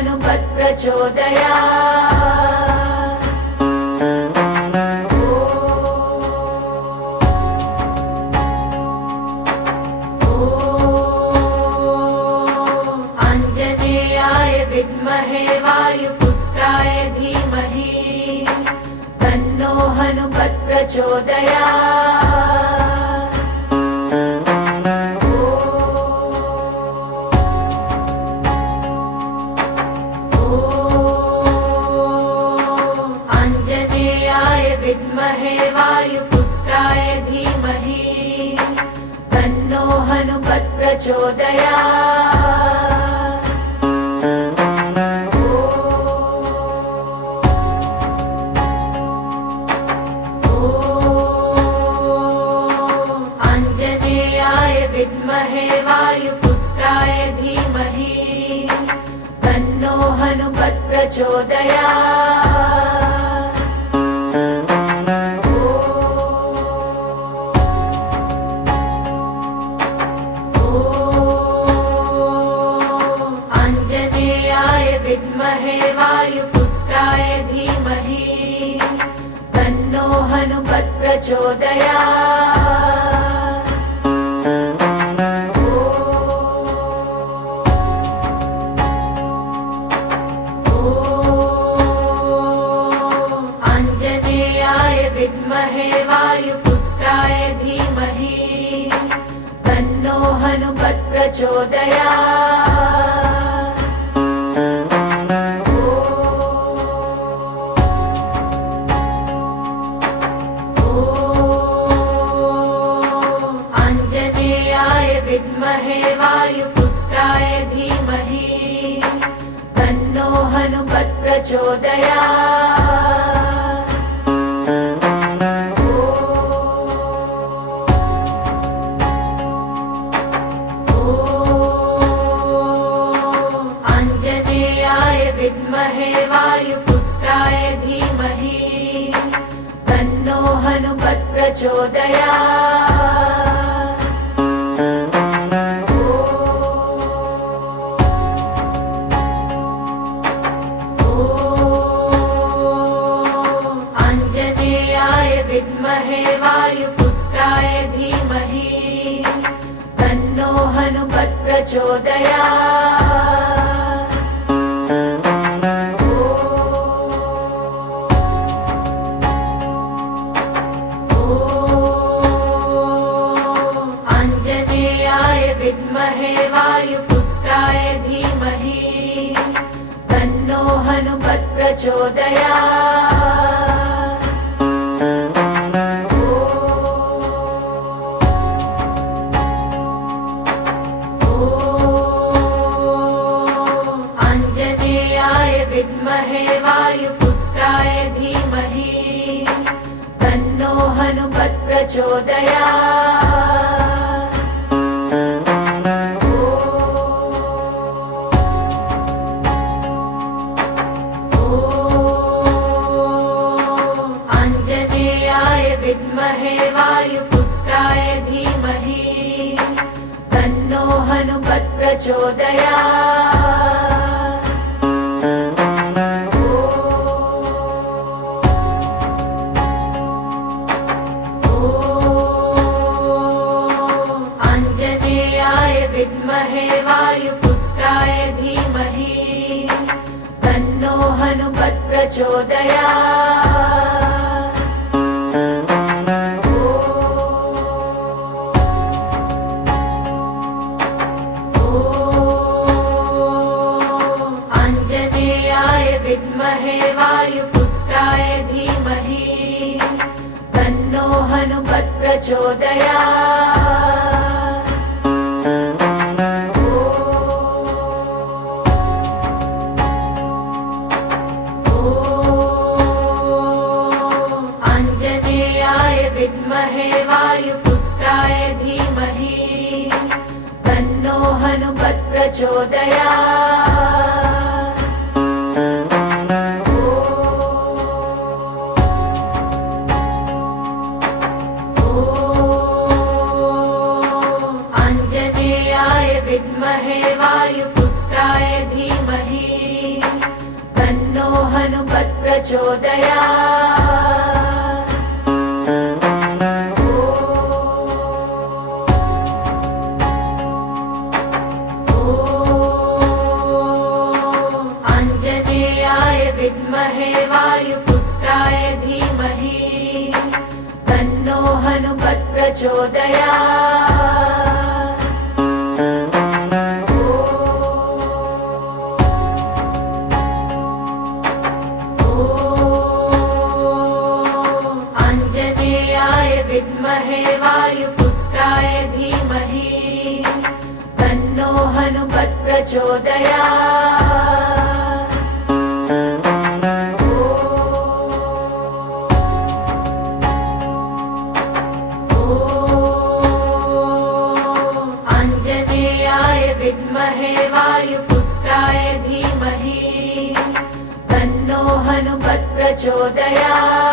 हनुमत् प्रचोदयात्। आञ्जनेयाय विद्महे वायुपुत्राय धीमहि तन्नो हनुमत् प्रचोदयात्। आञ्जनेयाय विद्महे वायुपुत्राय धीमहि तन्नो हनुमत् प्रचोदयात्। आञ्जनेयाय विद्महे वायुपुत्राय धीमहि तन्नो हनुमत् प्रचोदयात्। आञ्जनेयाय विद्महे वायुपुत्राय धीमहि तन्नो हनुमत् प्रचोदयात्। आञ्जनेयाय विद्महे वायुपुत्राय धीमहि तन्नो हनुमत् प्रचोदयात्। आञ्जनेयाय विद्महे वायुपुत्राय धीमहि तन्नो हनुमत् प्रचोदयात्। आञ्जनेयाय विद्महे वायुपुत्राय धीमहि तन्नो हनुमत् प्रचोदयात्। आञ्जनेयाय विद्महे वायुपुत्राय धीमहि तन्नो हनुमत् प्रचोदयात्। आञ्जनेयाय विद्महे वायुपुत्राय धीमहि तन्नो हनुमत् प्रचोदयात्। आञ्जनेयाय विद्महे वायुपुत्राय धीमहि तन्नो हनुमत् प्रचोदयात्। आञ्जनेयाय विद्महे वायुपुत्राय धीमहि तन्नो हनुमत् प्रचोदयात्। आञ्जनेयाय विद्महे वायुपुत्राय धीमहि तन्नो हनुमत् प्रचोदयात्। आञ्जनेयाय विद्महे वायुपुत्राय धीमहि तन्नो हनुमत् प्रचोदयात्। आञ्जनेयाय विद्महे वायुपुत्राय धीमहि तन्नो हनुमत् प्रचोदयात्। आञ्जनेयाय विद्महे वायुपुत्राय धीमहि प्रचोदयात्। आञ्जनेयाय विद्महे वायुपुत्राय धीमहि तन्नो हनुमत् प्रचोदयात्। आञ्जनेयाय विद्महे वायुपुत्राय धीमहि तन्नो हनुमत् प्रचोदयात्। आञ्जनेयाय विद्महे वायुपुत्राय धीमहि तन्नो हनुमत् प्रचोदयात्।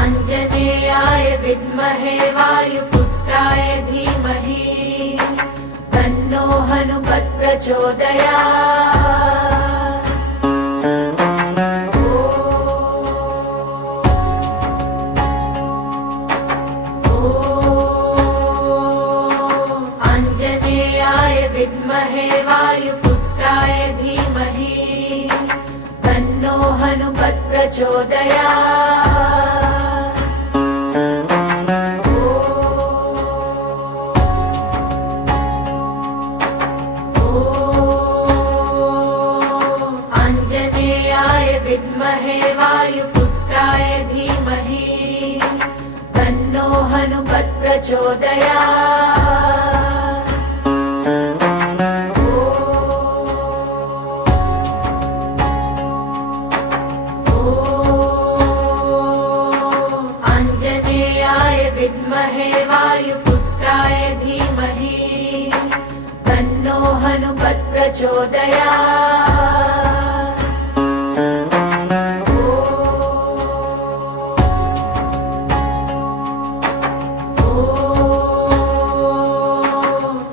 आञ्जनेयाय विद्महे वायुपुत्राय धीमहि तन्नो हनुमत् प्रचोदयात्। आञ्जनेयाय विद्महे वायुपुत्राय धीमहि तन्नो हनुमत् प्रचोदयात्। आञ्जनेयाय विद्महे वायुपुत्राय धीमहि तन्नो हनुमत् प्रचोदयात्। आञ्जनेयाय विद्महे वायुपुत्राय धीमहि तन्नो हनुमत् प्रचोदयात्।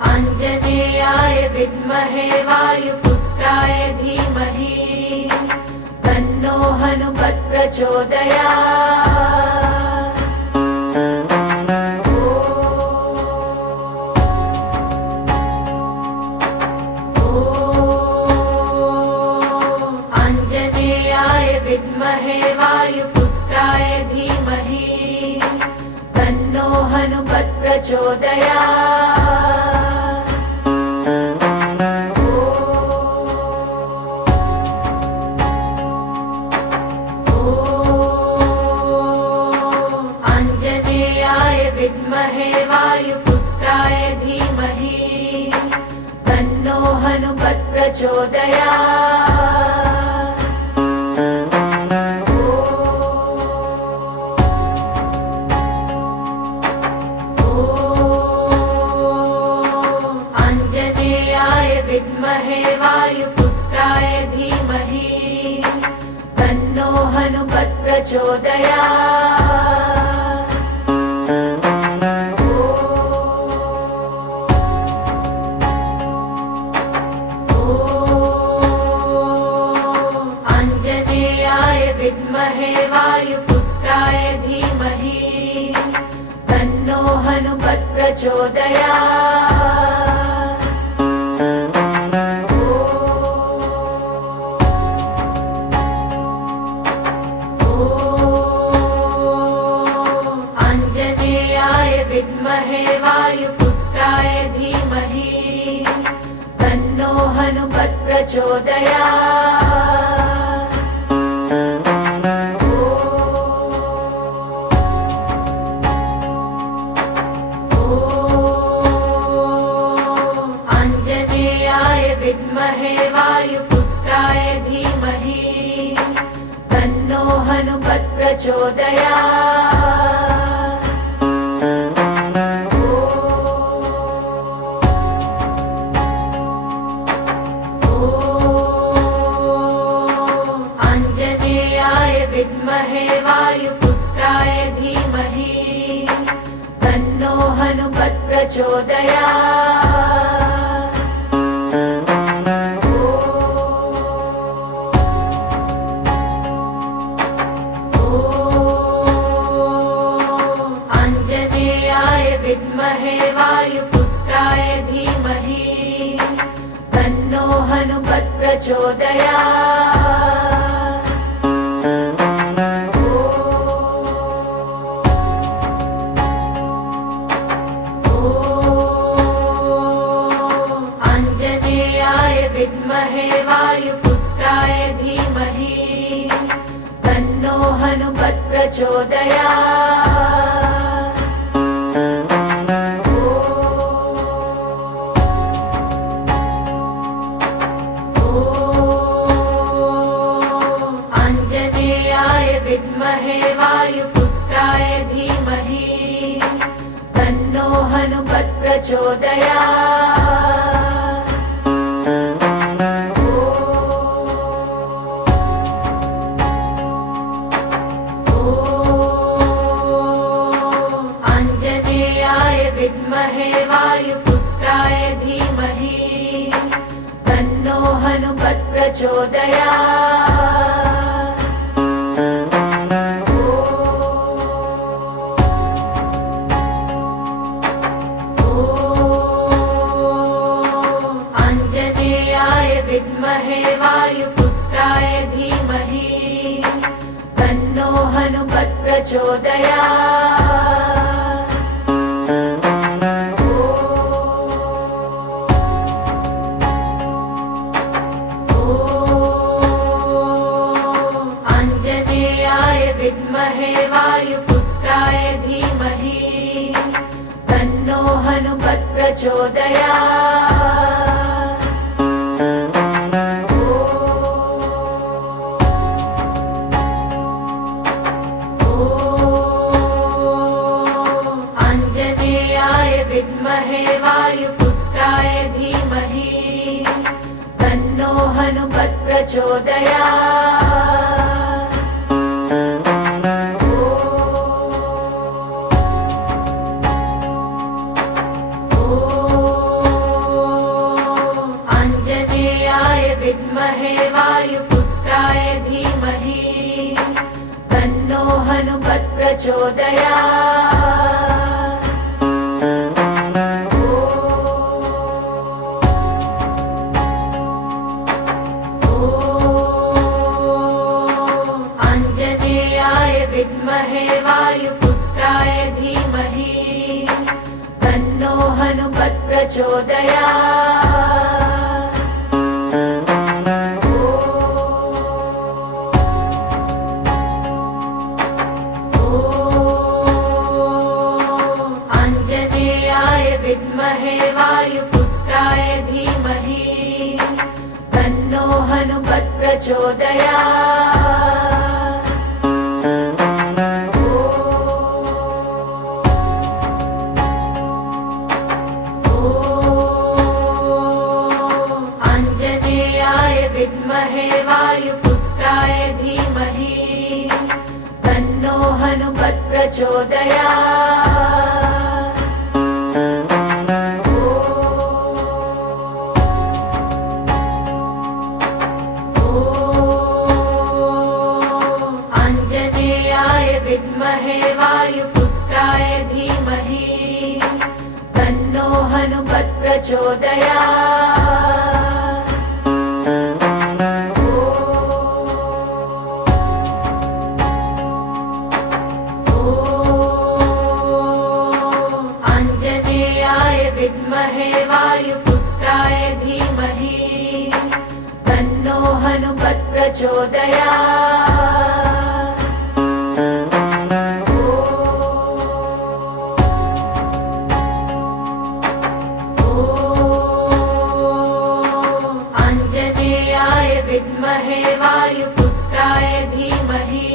आञ्जनेयाय विद्महे वायुपुत्राय धीमहि तन्नो हनुमत् प्रचोदयात्। आञ्जनेयाय विद्महे वायुपुत्राय धीमहि तन्नो हनुमत् प्रचोदयात्। आञ्जनेयाय विद्महे वायुपुत्राय धीमहि तन्नो हनुमत् प्रचोदयात्। आञ्जनेयाय विद्महे वायुपुत्राय धीमहि तन्नो हनुमत् प्रचोदयात्। आञ्जनेयाय विद्महे वायुपुत्राय धीमहि तन्नो हनुमत् प्रचोदयात्। आञ्जनेयाय विद्महे वायुपुत्राय धीमहि तन्नो हनुमत् प्रचोदयात्। आञ्जनेयाय विद्महे वायुपुत्राय धीमहि तन्नो हनुमत् प्रचोदयात्। आञ्जनेयाय विद्महे वायुपुत्राय धीमहि प्रचोदयात्। आञ्जनेयाय विद्महे वायुपुत्राय धीमहि तन्नो हनुमत् प्रचोदयात्। आञ्जनेयाय विद्महे वायुपुत्राय धीमहि तन्नो हनुमत् प्रचोदयात्। आञ्जनेयाय विद्महे वायुपुत्राय धीमहि तन्नो हनुमत् प्रचोदयात्। आञ्जनेयाय विद्महे वायुपुत्राय धीमहि तन्नो हनुमत् प्रचोदयात्। आञ्जनेयाय विद्महे वायुपुत्राय धीमहि तन्नो हनुमत् प्रचोदयात्। आञ्जनेयाय विद्महे वायुपुत्राय धीमहि तन्नो हनुमत् प्रचोदयात्। आञ्जनेयाय विद्महे वायुपुत्राय धीमहि तन्नो हनुमत् प्रचोदयात्। आञ्जनेयाय विद्महे वायुपुत्राय धीमहि तन्नो हनुमत् प्रचोदयात्। आञ्जनेयाय विद्महे वायुपुत्राय धीमहि तन्नो हनुमत् प्रचोदयात्। आञ्जनेयाय विद्महे वायुपुत्राय धीमहि तन्नो हनुमत् प्रचोदयात्। आञ्जनेयाय विद्महे वायुपुत्राय धीमहि तन्नो हनुमत् प्रचोदयात्। आञ्जनेयाय विद्महे वायुपुत्राय धीमहि तन्नो हनुमत् प्रचोदयात्। आञ्जनेयाय विद्महे वायुपुत्राय धीमहि तन्नो हनुमत् प्रचोदयात्। आञ्जनेयाय विद्महे वायुपुत्राय धीमहि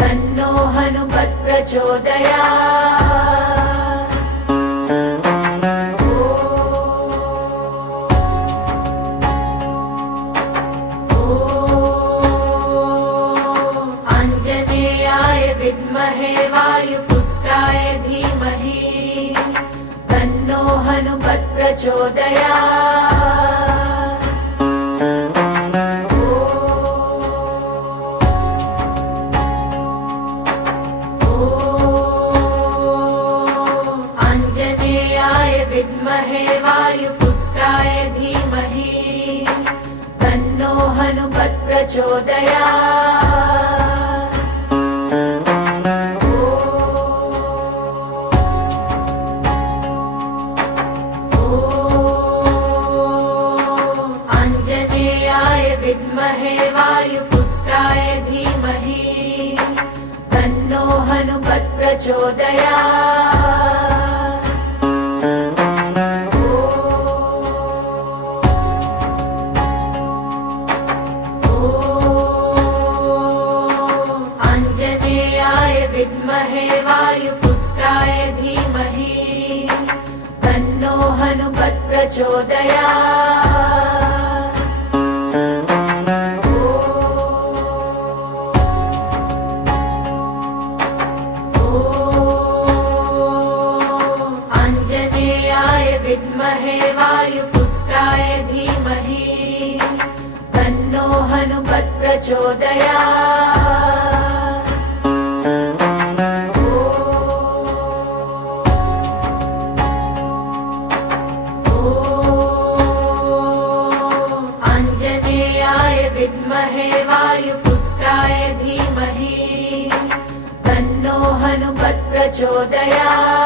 तन्नो हनुमत् प्रचोदयात्। आञ्जनेयाय विद्महे वायुपुत्राय धीमहि प्रचोदयात् आञ्जनेयाय विद्महे वायुपुत्राय धीमहि तन्नो हनुमत् प्रचोदयात् आञ्जनेयाय विद्महे वायुपुत्राय धीमहि तन्नो हनुमत् प्रचोदयात् आञ्जनेयाय विद्महे वायुपुत्राय धीमहि तन्नो हनुमत् प्रचोदयात् आञ्जनेयाय विद्महे वायुपुत्राय धीमहि तन्नो हनुमत् प्रचोदयात् आञ्जनेयाय विद्महे वायुपुत्राय धीमहि तन्नो हनुमत् प्रचोदयात्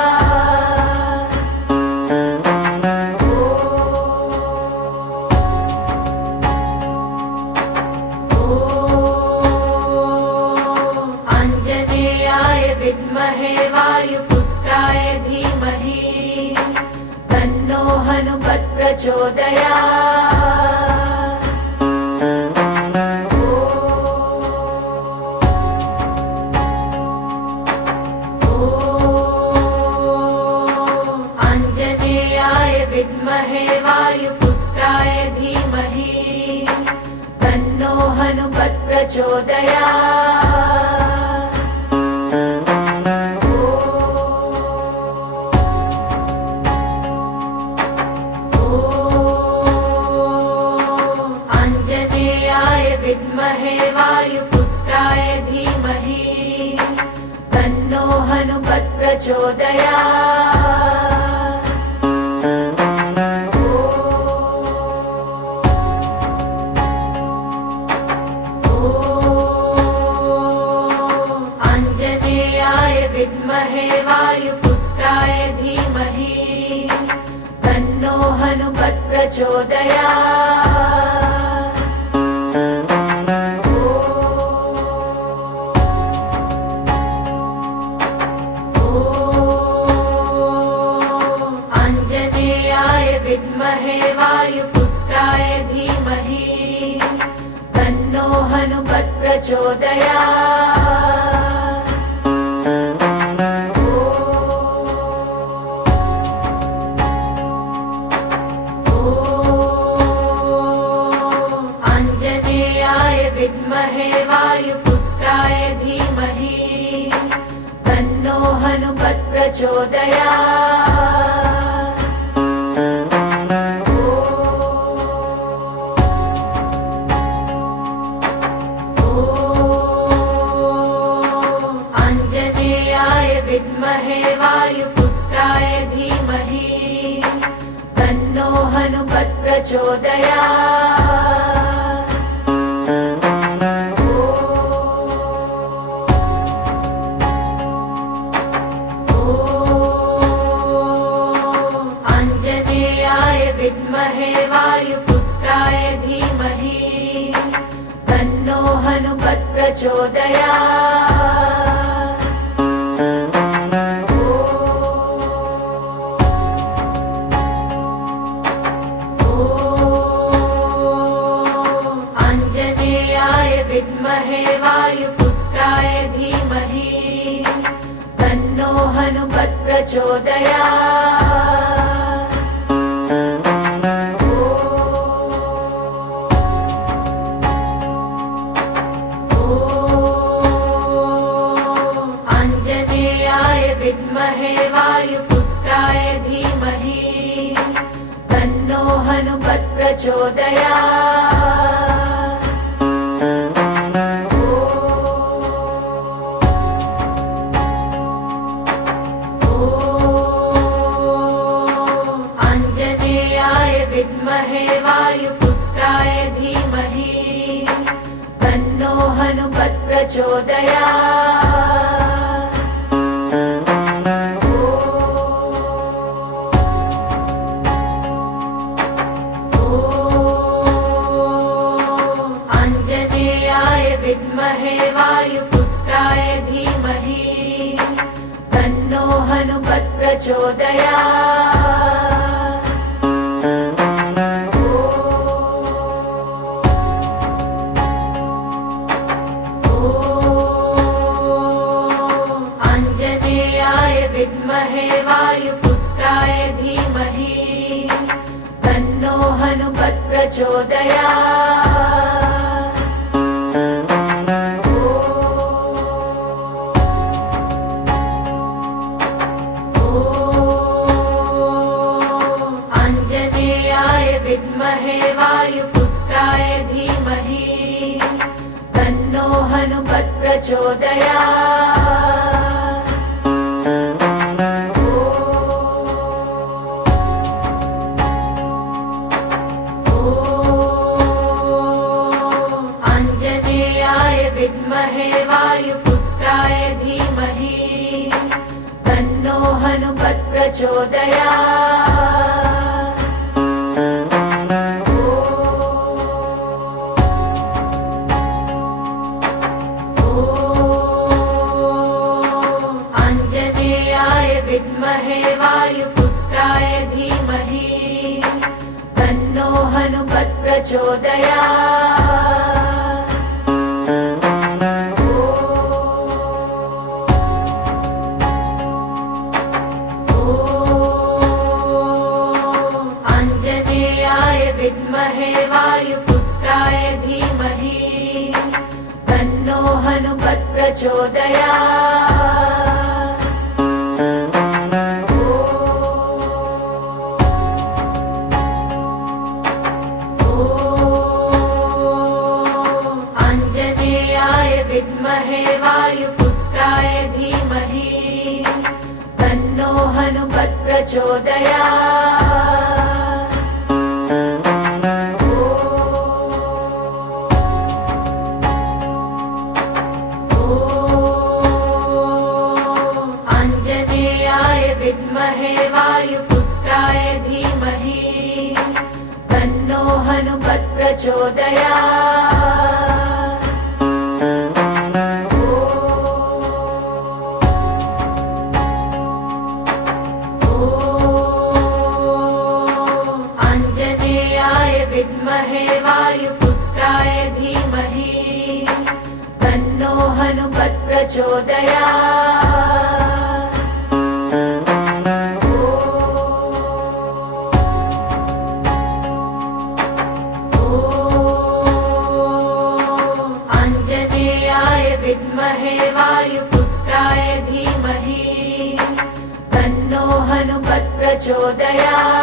आञ्जनेयाय विद्महे वायुपुत्राय धीमहि तन्नो हनुमत् प्रचोदयात् आञ्जनेयाय विद्महे वायुपुत्राय धीमहि तन्नो हनुमत् प्रचोदयात् आञ्जनेयाय विद्महे वायुपुत्राय धीमहि तन्नो हनुमत् प्रचोदयात् आञ्जनेयाय विद्महे वायुपुत्राय धीमहि तन्नो हनुमत् प्रचोदयात् आञ्जनेयाय विद्महे वायुपुत्राय धीमहि तन्नो हनुमत् प्रचोदयात् आञ्जनेयाय विद्महे वायुपुत्राय धीमहि तन्नो हनुमत् प्रचोदयात् आञ्जनेयाय विद्महे वायुपुत्राय धीमहि तन्नो हनुमत् प्रचोदयात् आञ्जनेयाय विद्महे वायुपुत्राय धीमहि तन्नो हनुमत् प्रचोदयात् आञ्जनेयाय विद्महे वायुपुत्राय धीमहि तन्नो हनुमत् प्रचोदयात् आञ्जनेयाय विद्महे वायुपुत्राय धीमहि प्रचोदयात्। आञ्जनेयाय विद्महे वायुपुत्राय धीमहि तन्नो हनुमत् प्रचोदयात्। आञ्जनेयाय विद्महे वायुपुत्राय धीमहि तन्नो हनुमत् प्रचोदयात्। आञ्जनेयाय विद्महे वायुपुत्राय धीमहि तन्नो हनुमत् प्रचोदयात्। आञ्जनेयाय विद्महे वायुपुत्राय धीमहि तन्नो हनुमत् प्रचोदयात्। आञ्जनेयाय विद्महे वायुपुत्राय धीमहि तन्नो हनुमत् प्रचोदयात्। आञ्जनेयाय विद्महे वायुपुत्राय धीमहि तन्नो हनुमत् प्रचोदयात्। आञ्जनेयाय विद्महे वायुपुत्राय धीमहि तन्नो हनुमत् प्रचोदयात्। आञ्जनेयाय विद्महे वायुपुत्राय धीमहि तन्नो हनुमत् प्रचोदयात्। आञ्जनेयाय विद्महे वायुपुत्राय धीमहि तन्नो हनुमत् प्रचोदयात्। आञ्जनेयाय विद्महे वायुपुत्राय धीमहि तन्नो हनुमत् प्रचोदयात्। आञ्जनेयाय विद्महे वायुपुत्राय धीमहि तन्नो हनुमत् प्रचोदयात्।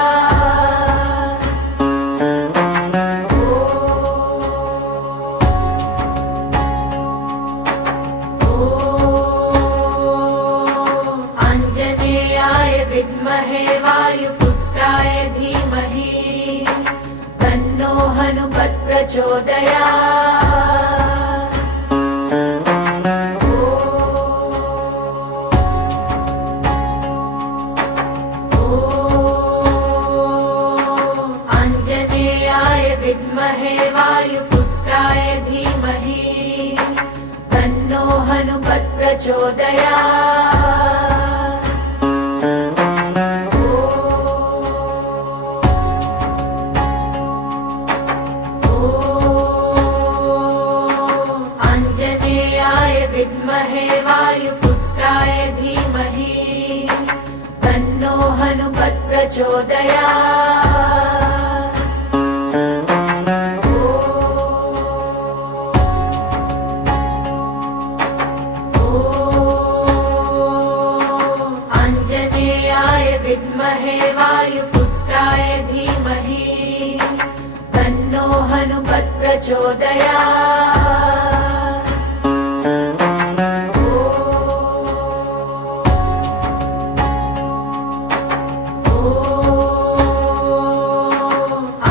आञ्जनेयाय विद्महे वायुपुत्राय धीमहि तन्नो हनुमत् प्रचोदयात्। आञ्जनेयाय विद्महे वायुपुत्राय धीमहि तन्नो हनुमत् प्रचोदयात्। आञ्जनेयाय विद्महे वायुपुत्राय धीमहि तन्नो हनुमत् प्रचोदयात्। आञ्जनेयाय विद्महे वायुपुत्राय धीमहि प्रचोदयात्।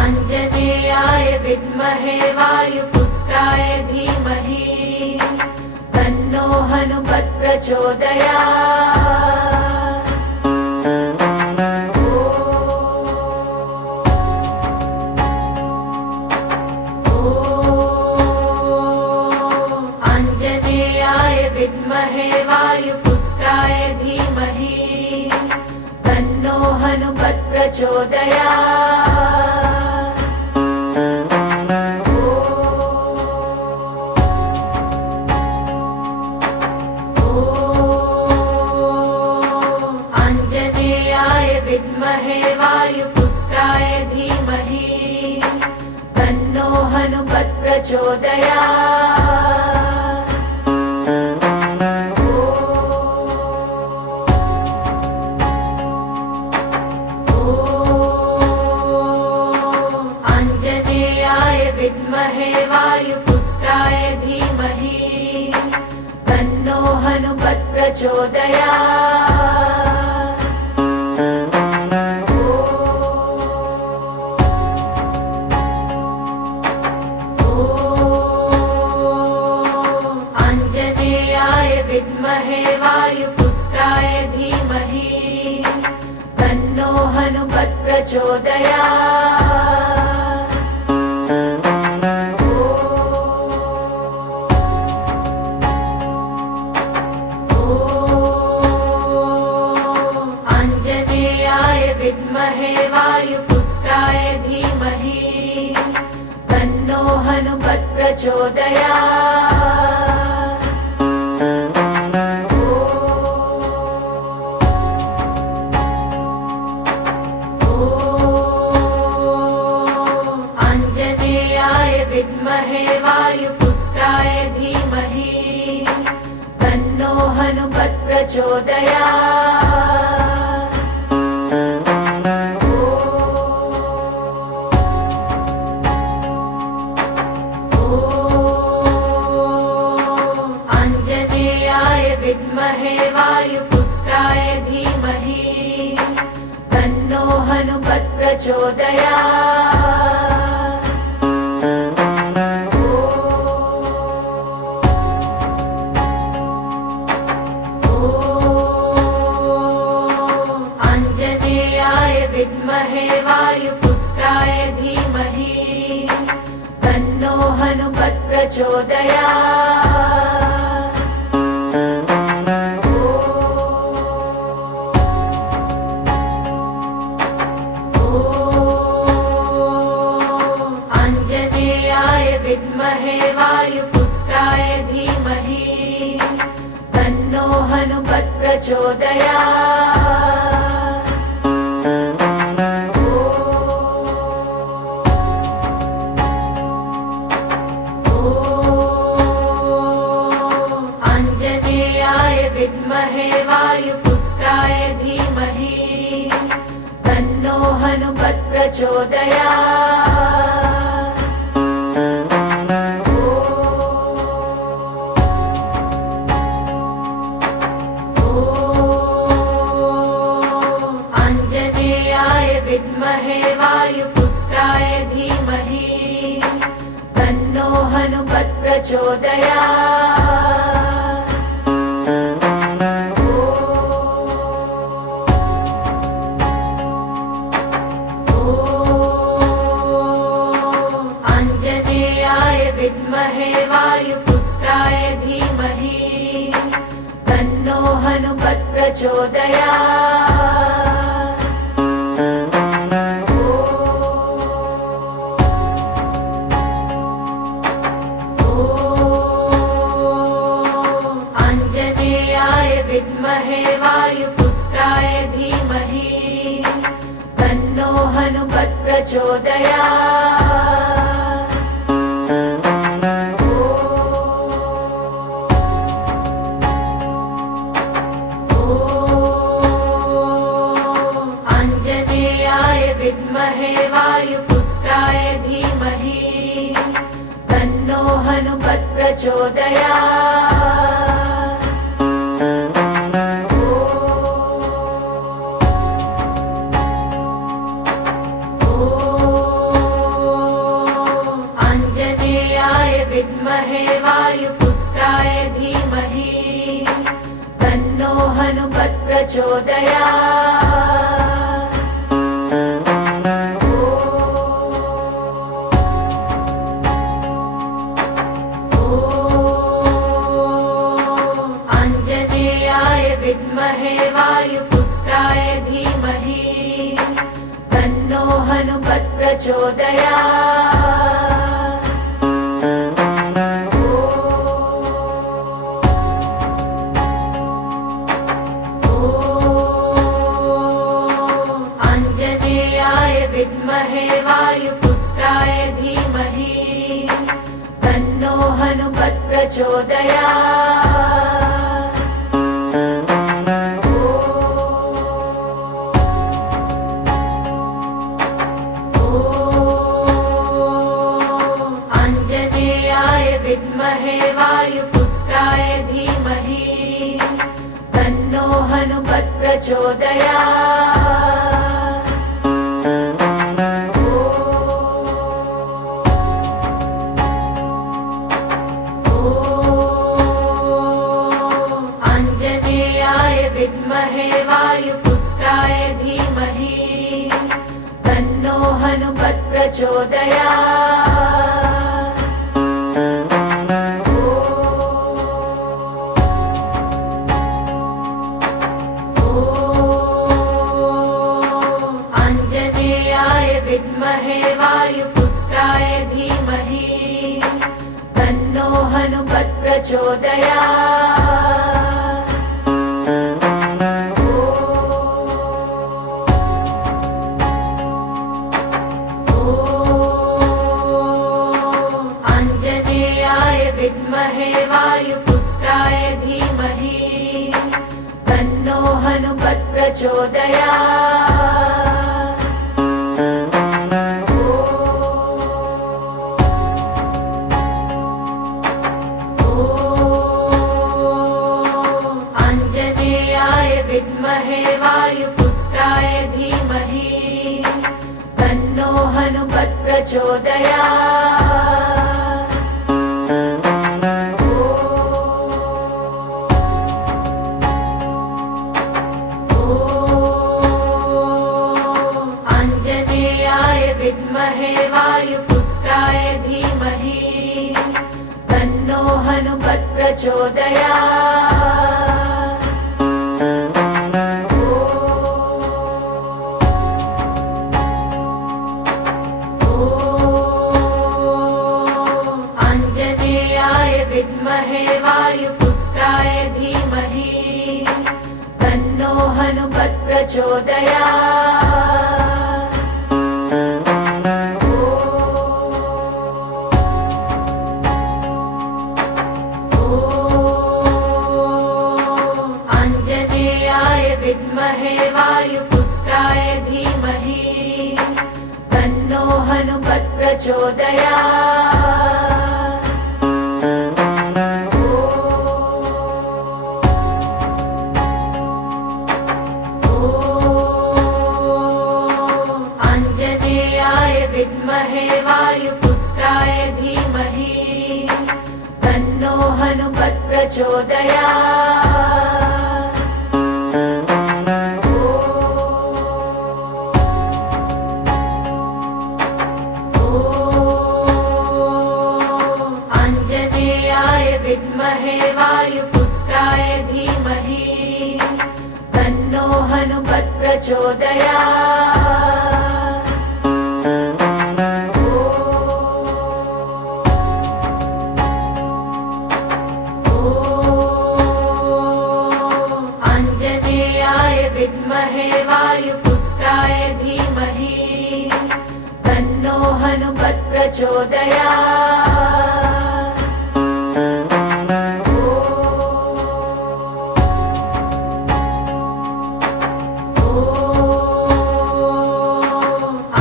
आञ्जनेयाय विद्महे वायुपुत्राय धीमहि तन्नो हनुमत् प्रचोदयात्। आञ्जनेयाय विद्महे वायुपुत्राय धीमहि तन्नो हनुमत् प्रचोदयात्। आञ्जनेयाय विद्महे वायुपुत्राय धीमहि तन्नो हनुमत् प्रचोदयात्। आञ्जनेयाय विद्महे वायुपुत्राय धीमहि तन्नो हनुमत् प्रचोदयात्। आञ्जनेयाय विद्महे वायुपुत्राय धीमहि तन्नो हनुमत् प्रचोदयात्। आञ्जनेयाय विद्महे वायुपुत्राय धीमहि तन्नो हनुमत् प्रचोदयात्। आञ्जनेयाय विद्महे वायुपुत्राय धीमहि तन्नो हनुमत् प्रचोदयात्। आञ्जनेयाय विद्महे वायुपुत्राय धीमहि तन्नो हनुमत् प्रचोदयात्। आञ्जनेयाय विद्महे वायुपुत्राय धीमहि तन्नो हनुमत् प्रचोदयात्। आञ्जनेयाय विद्महे वायुपुत्राय धीमहि तन्नो हनुमत् प्रचोदयात्। आञ्जनेयाय विद्महे वायुपुत्राय धीमहि तन्नो हनुमत् प्रचोदयात्। आञ्जनेयाय विद्महे वायुपुत्राय धीमहि तन्नो हनुमत् प्रचोदयात्। आञ्जनेयाय विद्महे वायुपुत्राय धीमहि तन्नो हनुमत् प्रचोदयात्। आञ्जनेयाय विद्महे वायुपुत्राय धीमहि तन्नो हनुमत् प्रचोदयात्। आञ्जनेयाय विद्महे वायुपुत्राय धीमहि प्रचोदयात् आञ्जनेयाय विद्महे वायुपुत्राय धीमहि तन्नो हनुमत् प्रचोदयात् आञ्जनेयाय विद्महे वायुपुत्राय धीमहि तन्नो हनुमत् प्रचोदयात् आञ्जनेयाय विद्महे वायुपुत्राय धीमहि तन्नो हनुमत् प्रचोदयात् आञ्जनेयाय विद्महे वायुपुत्राय धीमहि तन्नो हनुमत् प्रचोदयात् आञ्जनेयाय विद्महे वायुपुत्राय धीमहि तन्नो हनुमत् प्रचोदयात् आञ्जनेयाय विद्महे वायुपुत्राय धीमहि तन्नो हनुमत् प्रचोदयात् आञ्जनेयाय विद्महे वायुपुत्राय धीमहि तन्नो हनुमत् प्रचोदयात् आञ्जनेयाय विद्महे वायुपुत्राय धीमहि तन्नो हनुमत् प्रचोदयात् आञ्जनेयाय विद्महे वायुपुत्राय धीमहि तन्नो हनुमत् प्रचोदयात् आञ्जनेयाय विद्महे वायुपुत्राय धीमहि तन्नो हनुमत् प्रचोदयात् आञ्जनेयाय विद्महे वायुपुत्राय धीमहि तन्नो हनुमत् प्रचोदयात् आञ्जनेयाय विद्महे वायुपुत्राय धीमहि तन्नो हनुमत् प्रचोदयात् आञ्जनेयाय विद्महे वायुपुत्राय धीमहि तन्नो हनुमत् प्रचोदयात् आञ्जनेयाय विद्महे वायुपुत्राय धीमहि तन्नो हनुमत् प्रचोदयात्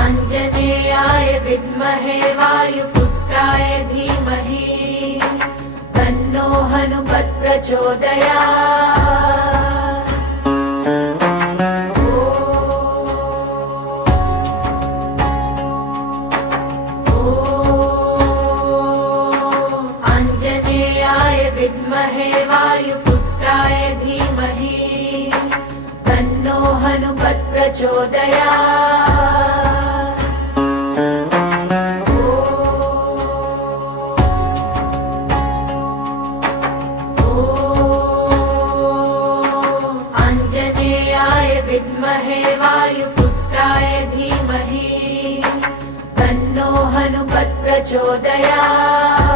आञ्जनेयाय विद्महे वायुपुत्राय धीमहि प्रचोदयात्। आञ्जनेयाय विद्महे वायुपुत्राय धीमहि तन्नो हनुमत् प्रचोदयात्। आञ्जनेयाय विद्महे वायुपुत्राय धीमहि तन्नो हनुमत् प्रचोदयात्।